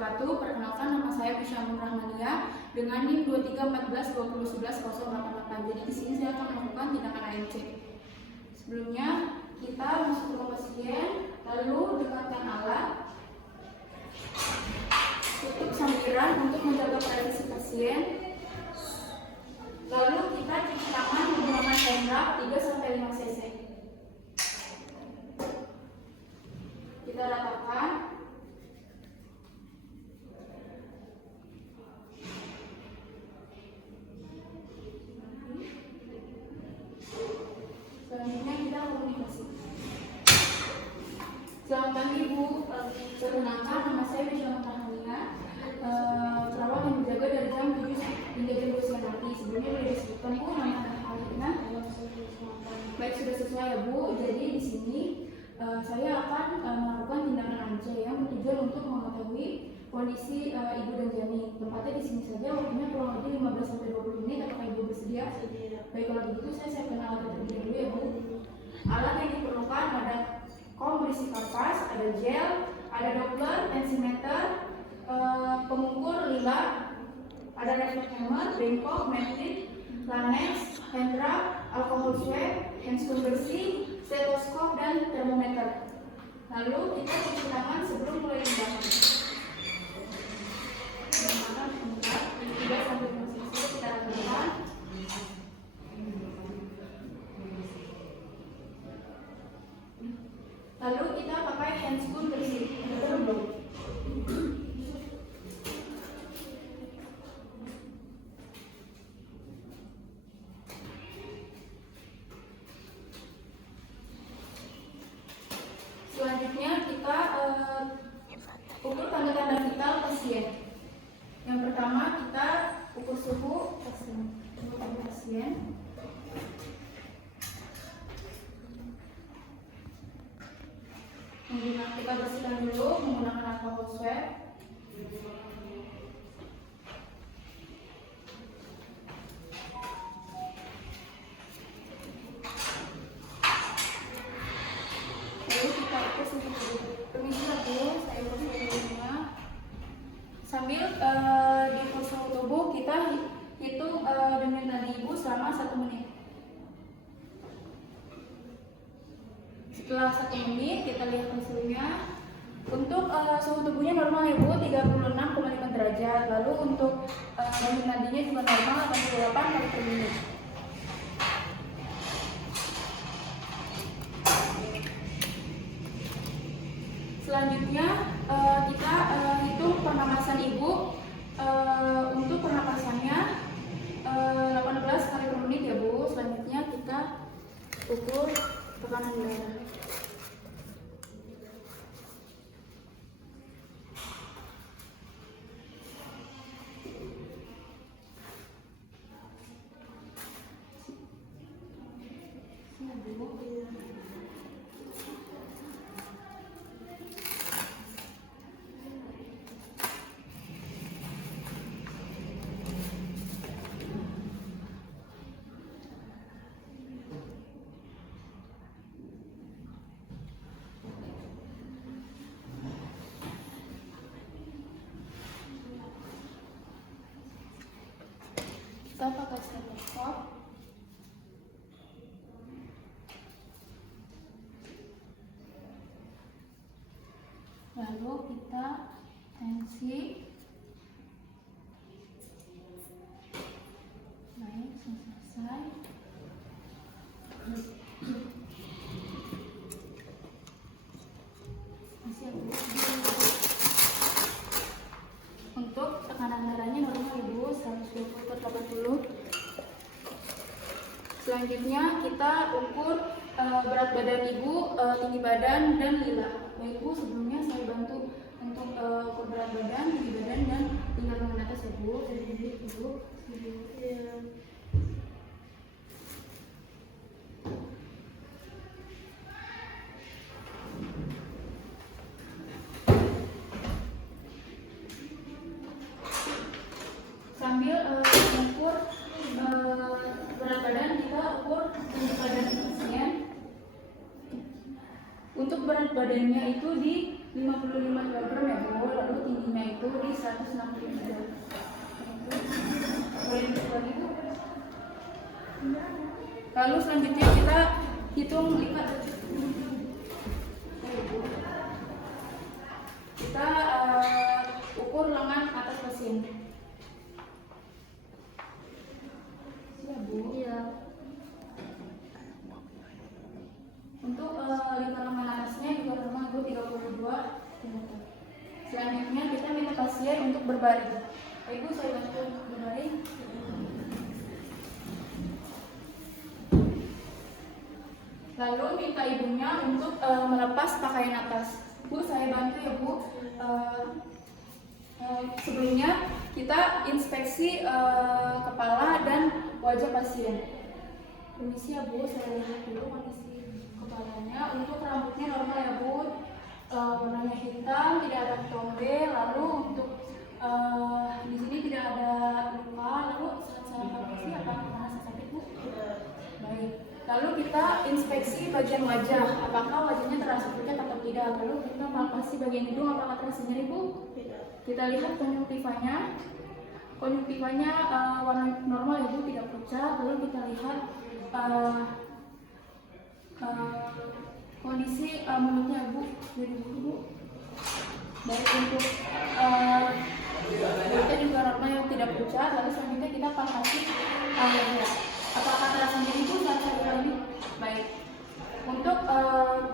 wabarakatuh. Perkenalkan, nama saya Bisyamun Rahmania dengan NIM 231420110888. Jadi di sini saya akan melakukan tindakan ANC. Sebelumnya kita masuk ke ruang pasien, lalu dekatkan alat, tutup sampiran untuk menjaga privasi pasien. Lalu kita cuci tangan menggunakan hand rub 3-5 cc. Kita ratakan. Selanjutnya kita komunikasi. Selamat pagi Bu, perkenalkan nama saya Bisyamun Rahmania, perawat yang berjaga dari jam 7 hingga jam 2 siang nanti. Sebelumnya boleh disebutkan Bu nama Alina? Baik, sudah sesuai ya Bu. Jadi di sini saya akan melakukan tindakan ANC yang bertujuan untuk mengetahui kondisi ibu dan janin. Tempatnya di sini saja, waktunya kurang lebih 15-20 menit. Apakah ibu bersedia? Baik, kalau begitu saya siapkan alat terlebih dahulu ya Bu. Alat yang diperlukan ada kom berisi kapas, ada gel, ada doppler, tensimeter, pengukur lila, ada reflex helmet, bengkok, metrik, lanex, hand rub, alkohol swab, handscoon bersih, stetoskop, dan termometer. Lalu kita cuci tangan sebelum mulai tindakan. Menggunakan tempat 3-5 cc kita lakukan. Lalu kita pakai handscoon bersih. Selanjutnya kita ukur tanda-tanda vital pasien. Yang pertama kita ukur suhu pasien. Kita bersihkan dulu menggunakan alkohol swab. Sambil di suhu tubuh kita hitung denyut nadi ibu selama 1 menit. Setelah 1 menit kita lihat hasilnya. Untuk suhu tubuhnya normal ya Bu, 36,5 derajat. Lalu untuk denyut nadinya juga normal, 88 kali per menit. Selanjutnya kita hitung pernapasan ibu. Untuk pernapasannya 18 kali per menit ya Bu. Selanjutnya kita ukur tekanan darah. Kita pakai stetoskop. Lalu kita tensi. Baik, selesai. Untuk tekanan darahnya normal ibu 120/80. Selanjutnya kita ukur berat badan ibu, tinggi badan, dan lila. Baik Bu, sebelumnya saya bantu untuk ukur berat badan, tinggi badan, dan lila lengan atas ya Bu. Jadi ibu. Sambil mengukur berat badan, kita ukur tinggi badan pasien. Untuk berat badannya itu di 55 kg ya Bu, lalu tingginya itu Lalu selanjutnya kita hitung lipat. Kita ukur lengan atas pasien. Siap, Bu? Iya. Untuk lingkar lengan atasnya juga sama, Bu, 32 cm. Selanjutnya kita minta pasien untuk berbaring. Ibu, saya bantu untuk berbaring. Lalu minta ibunya untuk melepas pakaian atas. Bu, saya bantu ya, Bu. Sebelumnya kita inspeksi kepala dan wajah pasien. Permisi ya, Bu, saya lihat dulu kondisi kepalanya. Untuk rambutnya normal ya, Bu. Warnanya hitam, tidak ada tombe. Lalu untuk di sini tidak ada luka. Lalu saat operasi apa merasa sakit, Bu? Baik. Lalu kita inspeksi bagian wajah, apakah wajahnya terasa pucat atau tidak. Lalu kita palpasi bagian hidung, apakah terasa nyeri, Bu? Tidak. Kita lihat konjungtivanya. Konjungtivanya warna normal ya, Bu, tidak pucat. Lalu kita lihat kondisi mulutnya, Bu. Jadi Bu. Baik, untuk mulutnya juga normal yang tidak pucat. Lalu selanjutnya kita palpasi apakah terasa nyeri, Bu, saat saya ini? Baik. Untuk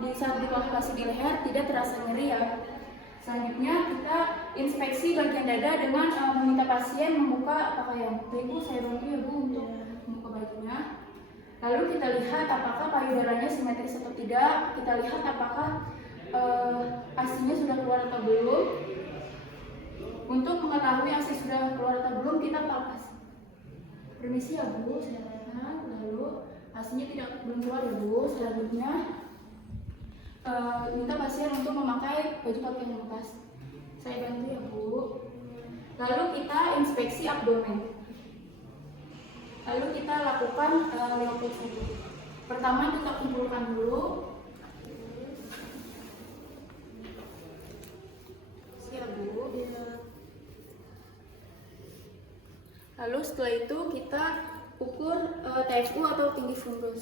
di saat dipalpasi di leher tidak terasa nyeri ya. Selanjutnya kita inspeksi bagian dada dengan meminta pasien membuka pakaian. Baik, Bu, saya bantu ya, Bu, untuk membuka bajunya. Lalu kita lihat apakah payudaranya simetris atau tidak. Kita lihat apakah ASI-nya sudah keluar atau belum. Untuk mengetahui ASI sudah keluar atau belum, kita palpasi. Permisi ya, Bu, saya lihat. Lalu ASI-nya belum keluar ya, Bu. Selanjutnya minta pasien untuk memakai baju pakaian yang bekas. Saya bantu ya, Bu. Lalu kita inspeksi abdomen. Lalu kita lakukan Leopold 1. Pertama kita kumpulkan dulu. Siap, Bu. Lalu setelah itu kita ukur TFU atau tinggi fundus.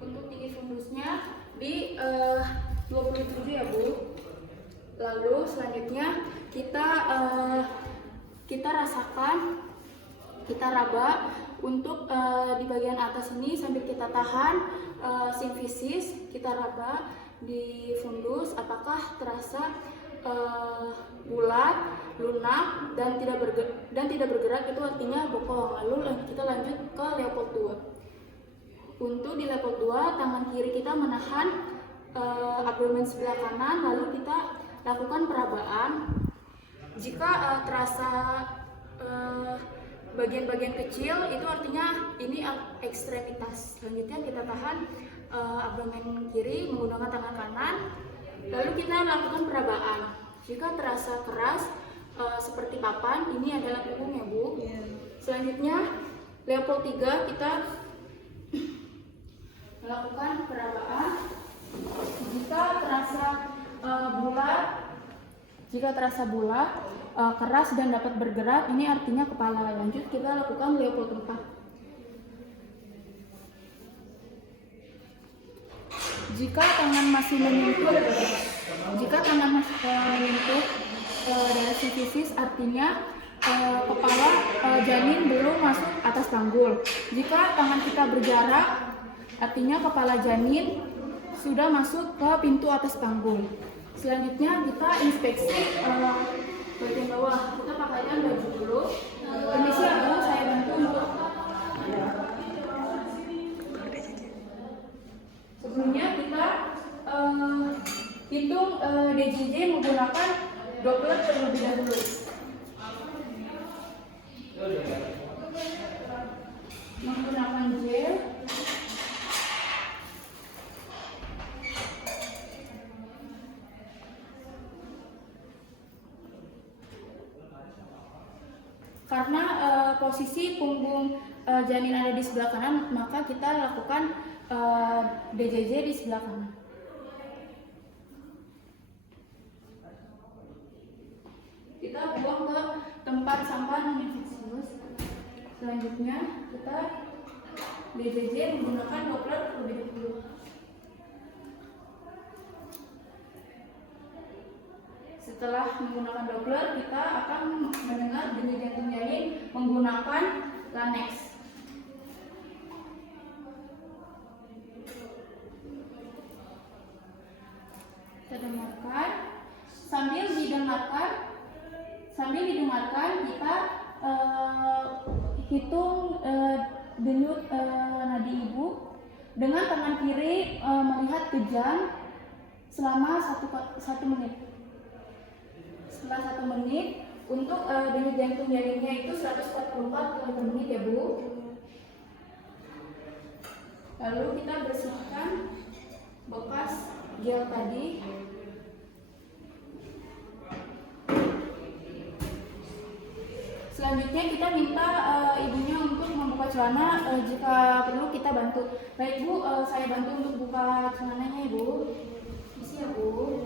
Untuk tinggi fundusnya di 27 ya, Bu. Lalu selanjutnya kita rasakan, kita raba untuk di bagian atas ini sambil kita tahan simfisis, kita raba di fundus apakah terasa bulat, lunak dan tidak bergerak, itu artinya bokong. Lalu kita lanjut ke Leopold 2. Untuk di Leopold 2 tangan kiri kita menahan abdomen sebelah kanan, lalu kita lakukan perabaan. Jika terasa bagian-bagian kecil, itu artinya ini ekstremitas. Selanjutnya kita tahan abdomen kiri menggunakan tangan kanan, lalu kita lakukan perabaan. Jika terasa keras seperti papan, ini adalah punggung ya, Bu. Selanjutnya Leopold 3 kita melakukan perabaan. Jika terasa bulat, keras dan dapat bergerak, ini artinya kepala. Lanjut kita lakukan Leopold 4. Jika tangan masih menyentuh dari simfisis, artinya kepala janin belum masuk atas panggul. Jika tangan kita berjarak, artinya kepala janin sudah masuk ke pintu atas panggul. Selanjutnya kita inspeksi bagian bawah. Kita pakaikan baju dulu. Permisi ya, Bu, saya bantu untuk sebelumnya kita hitung DJJ menggunakan Doppler terlebih dahulu. Menggunakan gel. Karena posisi punggung janin ada di sebelah kanan, maka kita lakukan DJJ di sebelah kanan. Kita buang ke tempat tempat sampah non-infeksius. Selanjutnya kita BJJ menggunakan Doppler terlebih dahulu. Setelah menggunakan Doppler, kita akan mendengar denyut jantung janin menggunakan Lanex. Kita dengarkan. Sambil didengarkan kita hitung denyut nadi ibu dengan tangan kiri melihat ke jam selama 1 menit. Setelah 1 menit, untuk denyut jantung janinnya itu 144 kali per menit ya Bu. Lalu kita bersihkan bekas gel tadi. Selanjutnya kita minta ibunya untuk membuka celana, jika perlu kita bantu. Baik Bu, saya bantu untuk buka celananya Ibu. Isi ya Bu.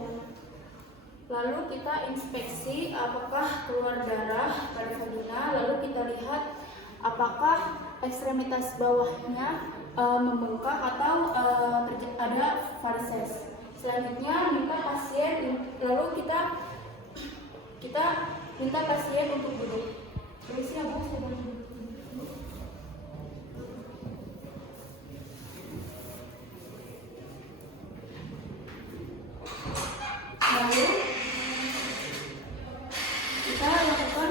Lalu kita inspeksi apakah keluar darah pada vagina. Lalu kita lihat apakah ekstremitas bawahnya membengkak atau ada varises. Selanjutnya minta pasien, lalu kita minta pasien untuk duduk. Permisi ya Bu, saya bantu duduk. Lalu kita lakukan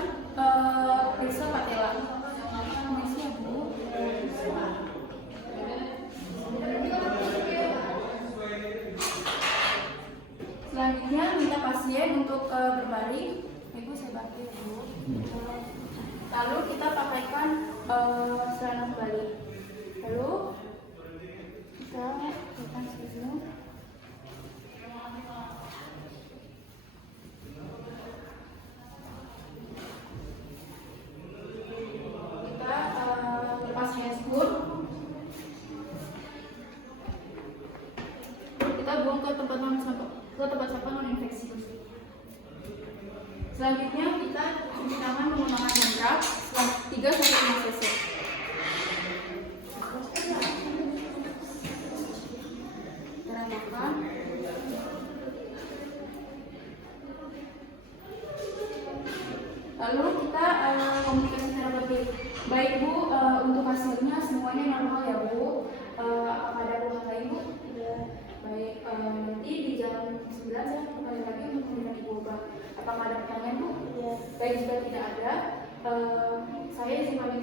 periksa patella. Permisi ya Bu. Selanjutnya minta pasien untuk berbaring. Ibu saya bantu ya Bu. Lalu kita pakaikan celana kembali. Lalu kita letakkan segitu. Kita lepas handscoon. Kita buang ke tempat sampah non infeksius. Selanjutnya kita cuci tangan menggunakan handrub 3-5 cc. Ratakan. Lalu kita komunikasi secara baik. Baik Bu, untuk hasilnya semuanya normal ya Bu. Apakah ada keluhan lain Bu? Baik, nanti di jam 9 saya kembali lagi untuk memberikan Ibu obat. Apakah ada pertanyaan Bu? Baik, jika tidak ada, saya izin pamit